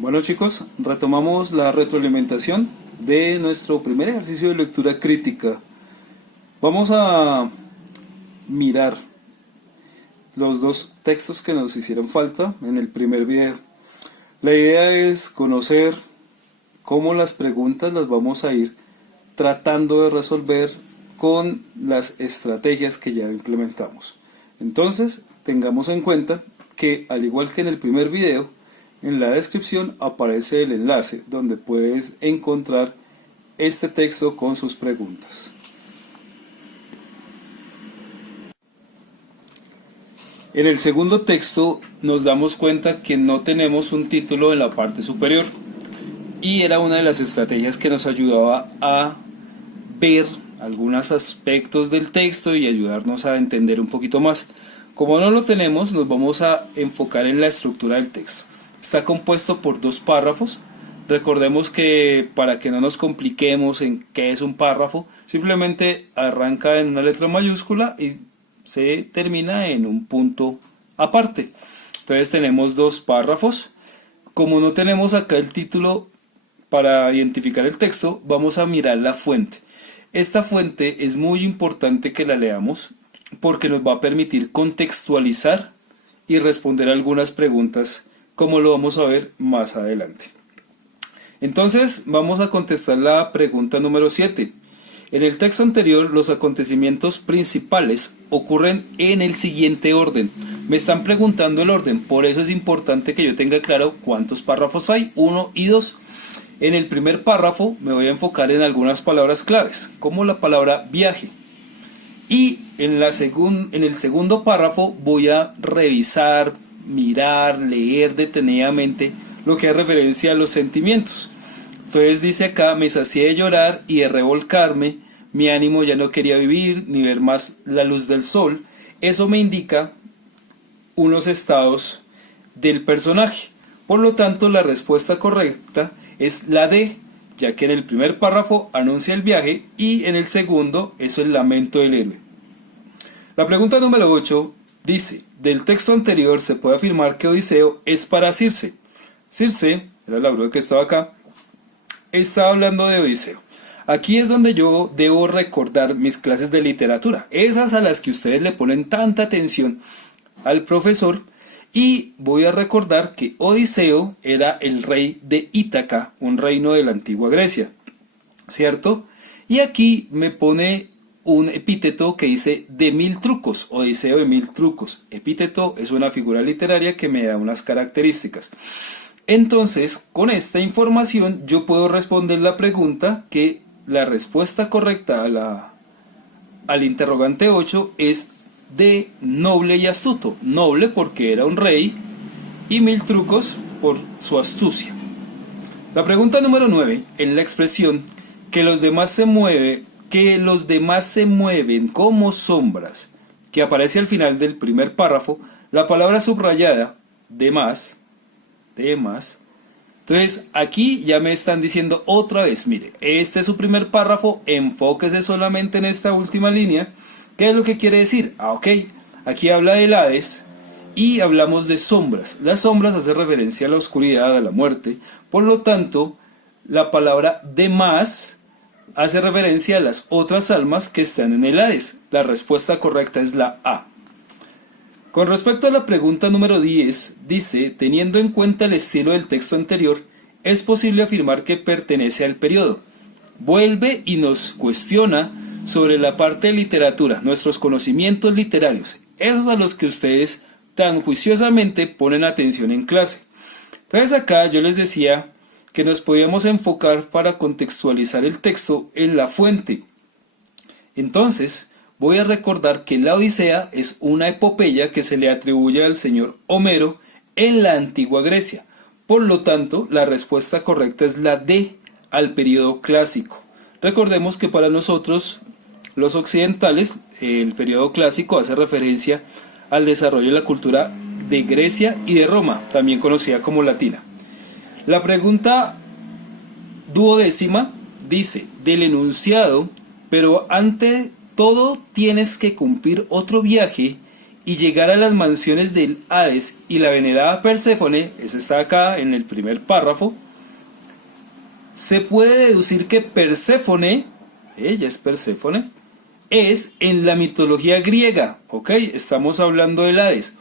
Bueno chicos, retomamos la retroalimentación de nuestro primer ejercicio de lectura crítica. Vamos a mirar los dos textos que nos hicieron falta en el primer video. La idea es conocer cómo las preguntas las vamos a ir tratando de resolver con las estrategias que ya implementamos. Entonces, tengamos en cuenta que al igual que en el primer video, en la descripción aparece el enlace donde puedes encontrar este texto con sus preguntas. En el segundo texto nos damos cuenta que no tenemos un título en la parte superior y era una de las estrategias que nos ayudaba a ver algunos aspectos del texto y ayudarnos a entender un poquito más. Como no lo tenemos, nos vamos a enfocar en la estructura del texto. Está compuesto por dos párrafos. Recordemos que para que no nos compliquemos en qué es un párrafo, simplemente arranca en una letra mayúscula y se termina en un punto aparte. Entonces tenemos dos párrafos. Como no tenemos acá el título para identificar el texto, vamos a mirar la fuente. Esta fuente es muy importante que la leamos porque nos va a permitir contextualizar y responder algunas preguntas, como lo vamos a ver más adelante. Entonces vamos a contestar la pregunta número 7. En el texto anterior los acontecimientos principales ocurren en el siguiente orden. Me están preguntando el orden, por eso es importante que yo tenga claro cuántos párrafos hay, 1 y 2. En el primer párrafo me voy a enfocar en algunas palabras claves, como la palabra viaje. Y en el segundo párrafo voy a revisar, mirar, leer detenidamente lo que hace referencia a los sentimientos. Entonces dice acá: me sacié de llorar y de revolcarme, mi ánimo ya no quería vivir ni ver más la luz del sol. Eso me indica unos estados del personaje. Por lo tanto, la respuesta correcta es la D, ya que en el primer párrafo anuncia el viaje y en el segundo es el lamento del héroe. La pregunta número 8 dice: del texto anterior se puede afirmar que Odiseo es para Circe. Circe, era la bruja que estaba acá, estaba hablando de Odiseo. Aquí es donde yo debo recordar mis clases de literatura, esas a las que ustedes le ponen tanta atención al profesor, y voy a recordar que Odiseo era el rey de Ítaca, un reino de la antigua Grecia, ¿cierto? Y aquí me pone un epíteto que dice de 1000 trucos, Odiseo de 1000 trucos. Epíteto es una figura literaria que me da unas características. Entonces, con esta información yo puedo responder la pregunta, que la respuesta correcta al interrogante 8 es de noble y astuto. Noble porque era un rey y 1000 trucos por su astucia. La pregunta número 9, en la expresión que los demás se mueven como sombras, que aparece al final del primer párrafo, la palabra subrayada de más. Entonces aquí ya me están diciendo otra vez: mire, este es su primer párrafo, enfóquese solamente en esta última línea. ¿Qué es lo que quiere decir? Ok, aquí habla del Hades y hablamos de sombras. Las sombras hacen referencia a la oscuridad, a la muerte. Por lo tanto, la palabra de más hace referencia a las otras almas que están en el Hades. La respuesta correcta es la A. Con respecto a la pregunta número 10, dice: teniendo en cuenta el estilo del texto anterior, es posible afirmar que pertenece al periodo. Vuelve y nos cuestiona sobre la parte de literatura, nuestros conocimientos literarios, esos a los que ustedes tan juiciosamente ponen atención en clase. Entonces acá yo les decía que nos podíamos enfocar para contextualizar el texto en la fuente. Entonces voy a recordar que la Odisea es una epopeya que se le atribuye al señor Homero en la antigua Grecia. Por lo tanto, la respuesta correcta es la D, al periodo clásico. Recordemos que para nosotros, los occidentales, el periodo clásico hace referencia al desarrollo de la cultura de Grecia y de Roma, también conocida como latina. La pregunta 12 dice: del enunciado, pero ante todo tienes que cumplir otro viaje y llegar a las mansiones del Hades y la venerada Perséfone, eso está acá en el primer párrafo, se puede deducir que Perséfone, ella es Perséfone, es en la mitología griega, ¿ok? Estamos hablando del Hades.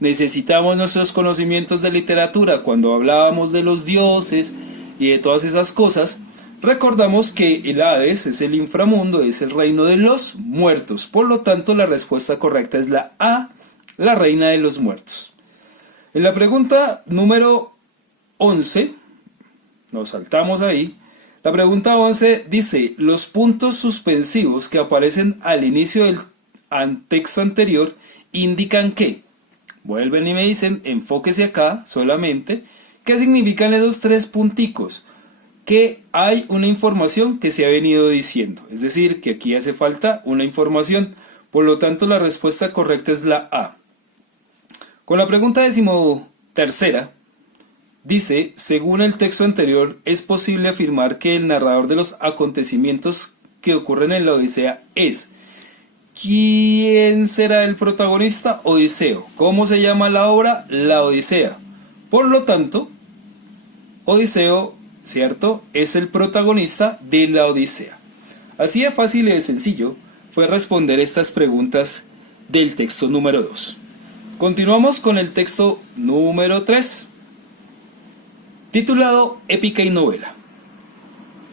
Necesitamos nuestros conocimientos de literatura cuando hablábamos de los dioses y de todas esas cosas. Recordamos que el Hades es el inframundo, es el reino de los muertos. Por lo tanto, la respuesta correcta es la A, la reina de los muertos. En la pregunta número 11, nos saltamos ahí. La pregunta 11 dice, los puntos suspensivos que aparecen al inicio del texto anterior indican que, vuelven y me dicen, enfóquese acá solamente, ¿qué significan esos tres punticos? Que hay una información que se ha venido diciendo, es decir, que aquí hace falta una información, por lo tanto la respuesta correcta es la A. Con la pregunta 13ª, dice, según el texto anterior, es posible afirmar que el narrador de los acontecimientos que ocurren en la Odisea es. ¿Quién será el protagonista? Odiseo. ¿Cómo se llama la obra? La Odisea. Por lo tanto, Odiseo, ¿cierto?, es el protagonista de la Odisea. Así de fácil y de sencillo fue responder estas preguntas del texto número 2. Continuamos con el texto número 3, titulado Épica y Novela.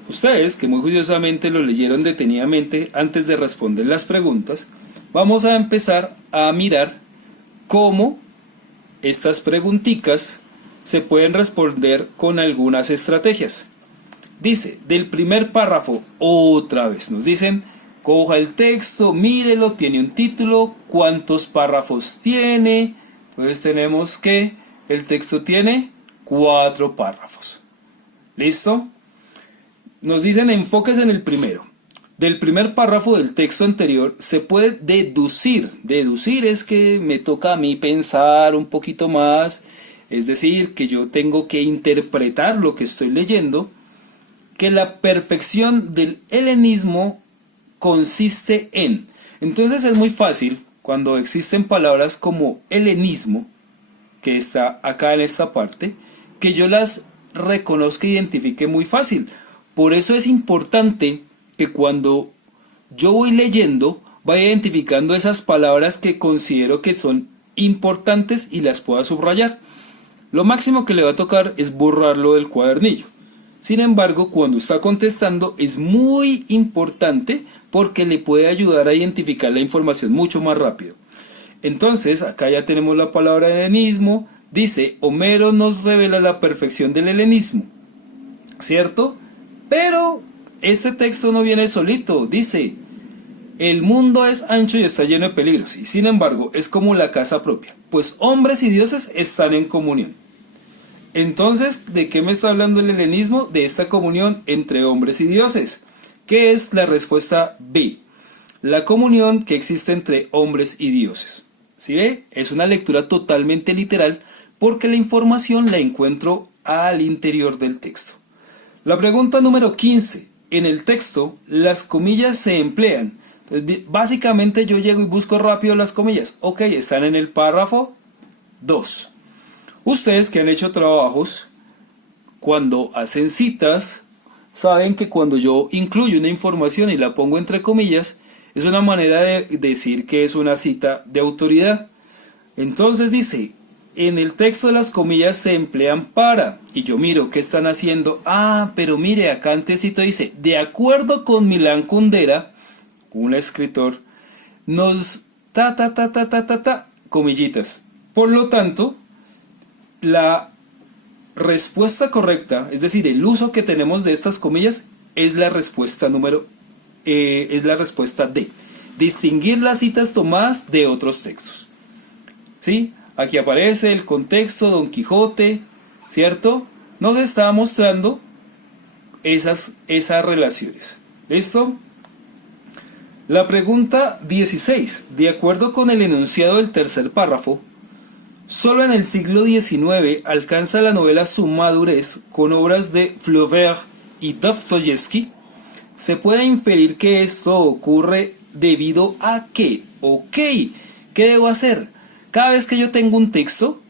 Ustedes, que muy curiosamente lo leyeron detenidamente antes de responder las preguntas, vamos a empezar a mirar cómo estas preguntitas se pueden responder con algunas estrategias. Dice, del primer párrafo, otra vez nos dicen, coja el texto, mírelo, tiene un título, cuántos párrafos tiene. Entonces tenemos que el texto tiene 4 párrafos. ¿Listo? Nos dicen enfóquese en el primero. Del primer párrafo del texto anterior se puede deducir. Deducir es que me toca a mí pensar un poquito más, es decir, que yo tengo que interpretar lo que estoy leyendo, que la perfección del helenismo consiste en. Entonces es muy fácil cuando existen palabras como helenismo, que está acá en esta parte, que yo las reconozca e identifique muy fácil. Por eso es importante que cuando yo voy leyendo vaya identificando esas palabras que considero que son importantes y las pueda subrayar. Lo máximo que le va a tocar es borrarlo del cuadernillo. Sin embargo, cuando está contestando es muy importante porque le puede ayudar a identificar la información mucho más rápido. Entonces, acá ya tenemos la palabra helenismo. Dice, Homero nos revela la perfección del helenismo, ¿cierto? Pero este texto no viene solito. Dice, el mundo es ancho y está lleno de peligros, y sin embargo es como la casa propia, pues hombres y dioses están en comunión. Entonces, ¿de qué me está hablando el helenismo? De esta comunión entre hombres y dioses. ¿Qué es la respuesta B? La comunión que existe entre hombres y dioses. ¿Sí ve? Es una lectura totalmente literal porque la información la encuentro al interior del texto. La pregunta número 15. En el texto, las comillas se emplean. Entonces, básicamente yo llego y busco rápido las comillas. Ok, están en el párrafo 2. Ustedes que han hecho trabajos, cuando hacen citas, saben que cuando yo incluyo una información y la pongo entre comillas, es una manera de decir que es una cita de autoridad. Entonces dice, en el texto las comillas se emplean para, y yo miro qué están haciendo. Ah, pero mire, acá antesito dice, de acuerdo con Milán Kundera, un escritor, nos comillitas. Por lo tanto, la respuesta correcta, es decir, el uso que tenemos de estas comillas, es la respuesta D. Distinguir las citas tomadas de otros textos. ¿Sí? Aquí aparece el contexto, Don Quijote, ¿cierto? Nos está mostrando esas relaciones. ¿Listo? La pregunta 16. De acuerdo con el enunciado del tercer párrafo, solo en el siglo XIX alcanza la novela su madurez con obras de Flaubert y Dostoyevsky. Se puede inferir que esto ocurre debido a que, ok, ¿Qué debo hacer? Cada vez que yo tengo un texto,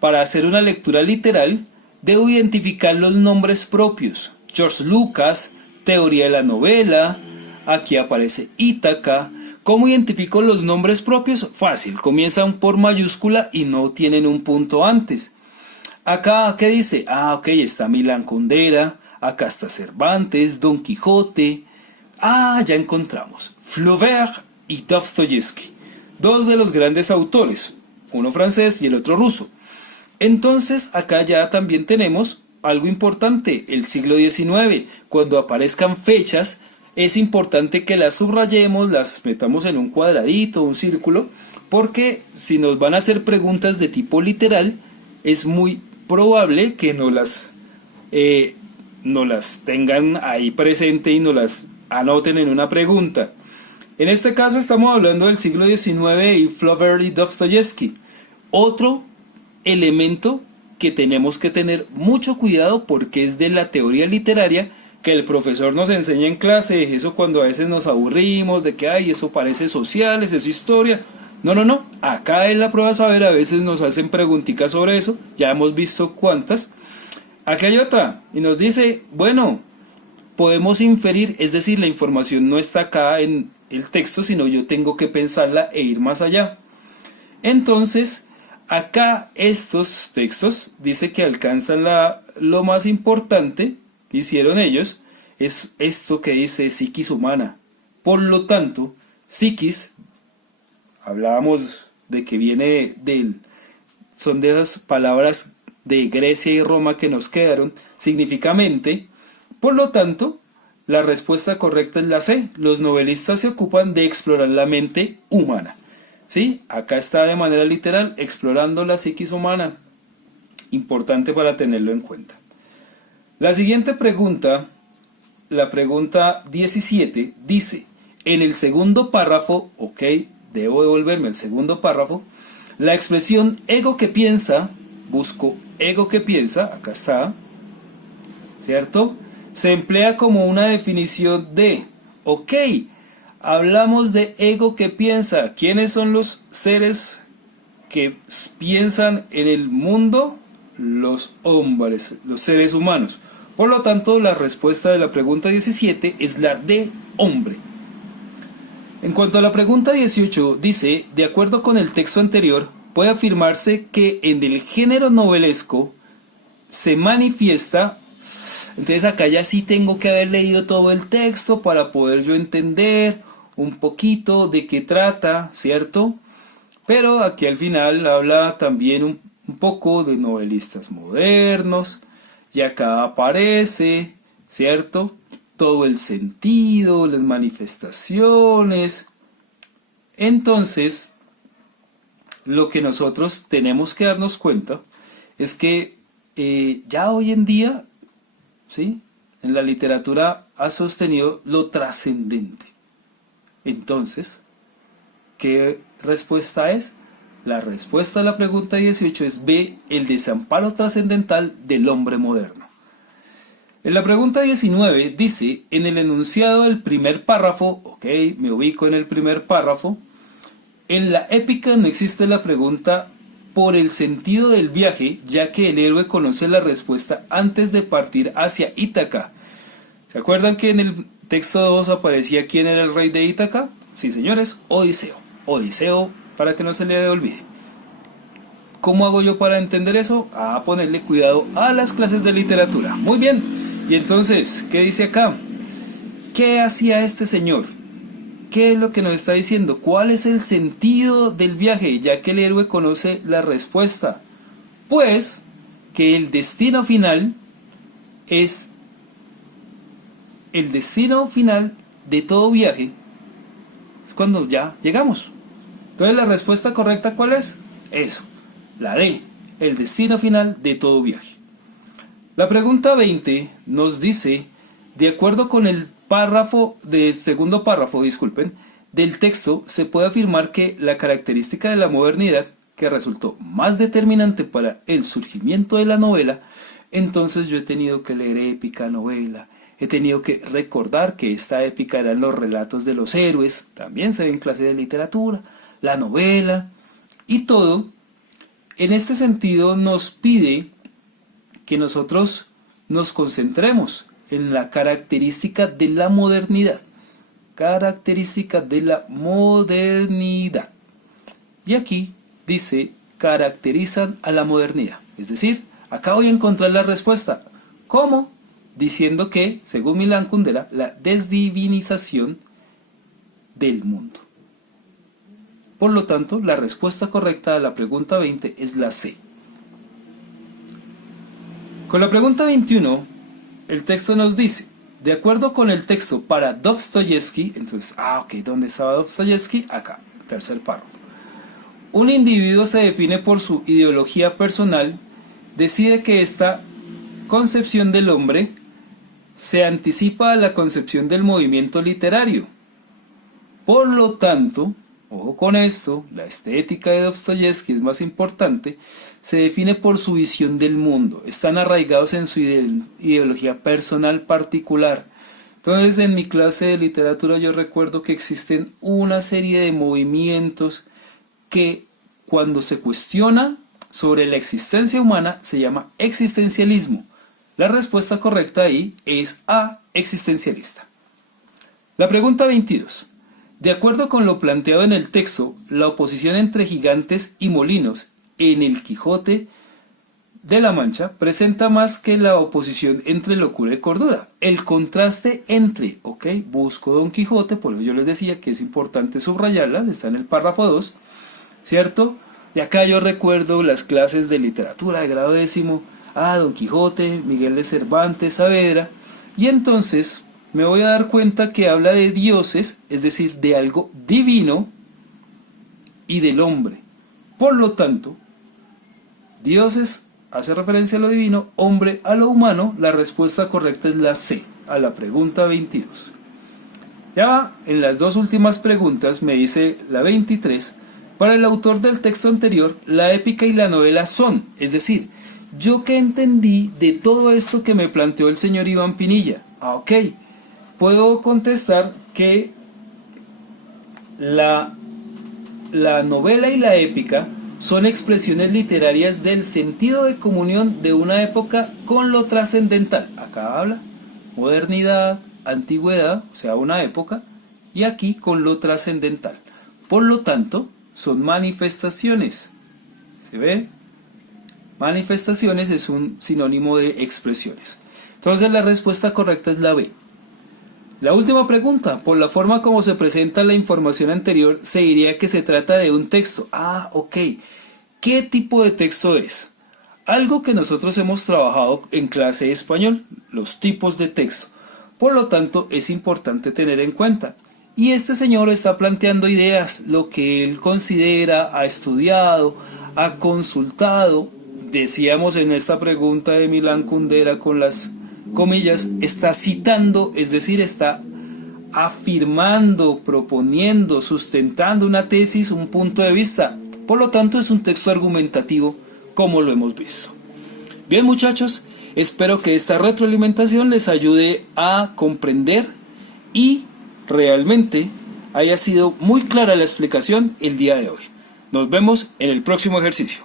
para hacer una lectura literal, debo identificar los nombres propios. George Lucas, teoría de la novela, aquí aparece Ítaca. ¿Cómo identifico los nombres propios? Fácil, comienzan por mayúscula y no tienen un punto antes. Acá, ¿qué dice? Ok, está Milán Kundera, acá está Cervantes, Don Quijote. Ya encontramos. Flaubert y Dostoyevsky, dos de los grandes autores, uno francés y el otro ruso. Entonces, acá ya también tenemos algo importante, el siglo XIX. Cuando aparezcan fechas, es importante que las subrayemos, las metamos en un cuadradito, un círculo, porque si nos van a hacer preguntas de tipo literal, es muy probable que no las tengan ahí presente y no las anoten en una pregunta. En este caso estamos hablando del siglo XIX y Flaubert y Dostoyevsky. Otro elemento que tenemos que tener mucho cuidado porque es de la teoría literaria que el profesor nos enseña en clase, eso cuando a veces nos aburrimos de que eso parece sociales, es historia. No, acá en la prueba saber a veces nos hacen preguntitas sobre eso, ya hemos visto cuántas. Aquí hay otra y nos dice, bueno, podemos inferir, es decir, la información no está acá en el texto, sino yo tengo que pensarla e ir más allá. Entonces, acá estos textos dice que alcanzan lo más importante que hicieron ellos, es esto que dice psiquis humana. Por lo tanto, psiquis, hablábamos de que viene son de esas palabras de Grecia y Roma que nos quedaron, significa mente. Por lo tanto, la respuesta correcta es la C. Los novelistas se ocupan de explorar la mente humana. ¿Sí? Acá está de manera literal, explorando la psiquis humana. Importante para tenerlo en cuenta. La siguiente pregunta, la pregunta 17, dice, en el segundo párrafo, debo devolverme al segundo párrafo, la expresión ego que piensa, busco ego que piensa, acá está, ¿cierto? Se emplea como una definición de, hablamos de ego que piensa. ¿Quiénes son los seres que piensan en el mundo? Los hombres, los seres humanos. Por lo tanto, la respuesta de la pregunta 17 es la de hombre. En cuanto a la pregunta 18, dice, de acuerdo con el texto anterior, puede afirmarse que en el género novelesco se manifiesta. Entonces acá ya sí tengo que haber leído todo el texto para poder yo entender un poquito de qué trata, ¿cierto? Pero aquí al final habla también un poco de novelistas modernos, y acá aparece, ¿cierto? Todo el sentido, las manifestaciones. Entonces, lo que nosotros tenemos que darnos cuenta es que ya hoy en día, ¿sí?, en la literatura ha sostenido lo trascendente. Entonces, ¿qué respuesta es? La respuesta a la pregunta 18 es B, el desamparo trascendental del hombre moderno. En la pregunta 19 dice, en el enunciado del primer párrafo, me ubico en el primer párrafo, en la épica no existe la pregunta por el sentido del viaje, ya que el héroe conoce la respuesta antes de partir hacia Ítaca. ¿Se acuerdan que en el texto 2 aparecía quién era el rey de Ítaca? Sí, señores, Odiseo. Odiseo, para que no se le olvide. ¿Cómo hago yo para entender eso? A ponerle cuidado a las clases de literatura. Muy bien. Y entonces, ¿qué dice acá? ¿Qué hacía este señor? ¿Qué es lo que nos está diciendo? ¿Cuál es el sentido del viaje? Ya que el héroe conoce la respuesta. Pues que el destino final es el destino final de todo viaje. Es cuando ya llegamos. Entonces la respuesta correcta, ¿cuál es? Eso, la D, el destino final de todo viaje. La pregunta 20 nos dice, de acuerdo con el segundo párrafo, del texto, se puede afirmar que la característica de la modernidad que resultó más determinante para el surgimiento de la novela, entonces yo he tenido que leer épica, novela, he tenido que recordar que esta épica eran los relatos de los héroes, también se ve en clase de literatura, la novela y todo, en este sentido nos pide que nosotros nos concentremos en la característica de la modernidad. Característica de la modernidad. Y aquí dice, caracterizan a la modernidad. Es decir, acá voy a encontrar la respuesta. ¿Cómo? Diciendo que, según Milan Kundera, la desdivinización del mundo. Por lo tanto, la respuesta correcta a la pregunta 20 es la C. Con la pregunta 21, el texto nos dice, de acuerdo con el texto para Dostoyevsky, entonces, ¿dónde estaba Dostoyevsky? Acá, tercer párrafo. Un individuo se define por su ideología personal, decide que esta concepción del hombre se anticipa a la concepción del movimiento literario. Por lo tanto, ojo con esto, la estética de Dostoyevsky es más importante, se define por su visión del mundo, están arraigados en su ideología personal particular. Entonces, en mi clase de literatura yo recuerdo que existen una serie de movimientos que cuando se cuestiona sobre la existencia humana se llama existencialismo. La respuesta correcta ahí es A, existencialista. La pregunta 22. De acuerdo con lo planteado en el texto, la oposición entre gigantes y molinos en el Quijote de la Mancha presenta más que la oposición entre locura y cordura. El contraste entre, busco Don Quijote, por eso yo les decía que es importante subrayarlas, está en el párrafo 2, ¿cierto? Y acá yo recuerdo las clases de literatura de grado 10º, Don Quijote, Miguel de Cervantes, Saavedra, y entonces me voy a dar cuenta que habla de dioses, es decir, de algo divino y del hombre. Por lo tanto, dioses hace referencia a lo divino, hombre a lo humano, la respuesta correcta es la C, a la pregunta 22. Ya en las dos últimas preguntas me dice la 23, para el autor del texto anterior, la épica y la novela son, es decir, ¿yo qué entendí de todo esto que me planteó el señor Iván Pinilla? Puedo contestar que la novela y la épica son expresiones literarias del sentido de comunión de una época con lo trascendental. Acá habla modernidad, antigüedad, o sea, una época, y aquí con lo trascendental. Por lo tanto, son manifestaciones. ¿Se ve? Manifestaciones es un sinónimo de expresiones. Entonces la respuesta correcta es la B. La última pregunta, por la forma como se presenta la información anterior, se diría que se trata de un texto. ¿Qué tipo de texto es? Algo que nosotros hemos trabajado en clase de español, los tipos de texto. Por lo tanto, es importante tener en cuenta. Y este señor está planteando ideas, lo que él considera, ha estudiado, ha consultado. Decíamos en esta pregunta de Milan Kundera con las comillas, está citando, es decir, está afirmando, proponiendo, sustentando una tesis, un punto de vista. Por lo tanto, es un texto argumentativo, como lo hemos visto. Bien, muchachos, espero que esta retroalimentación les ayude a comprender y realmente haya sido muy clara la explicación el día de hoy. Nos vemos en el próximo ejercicio.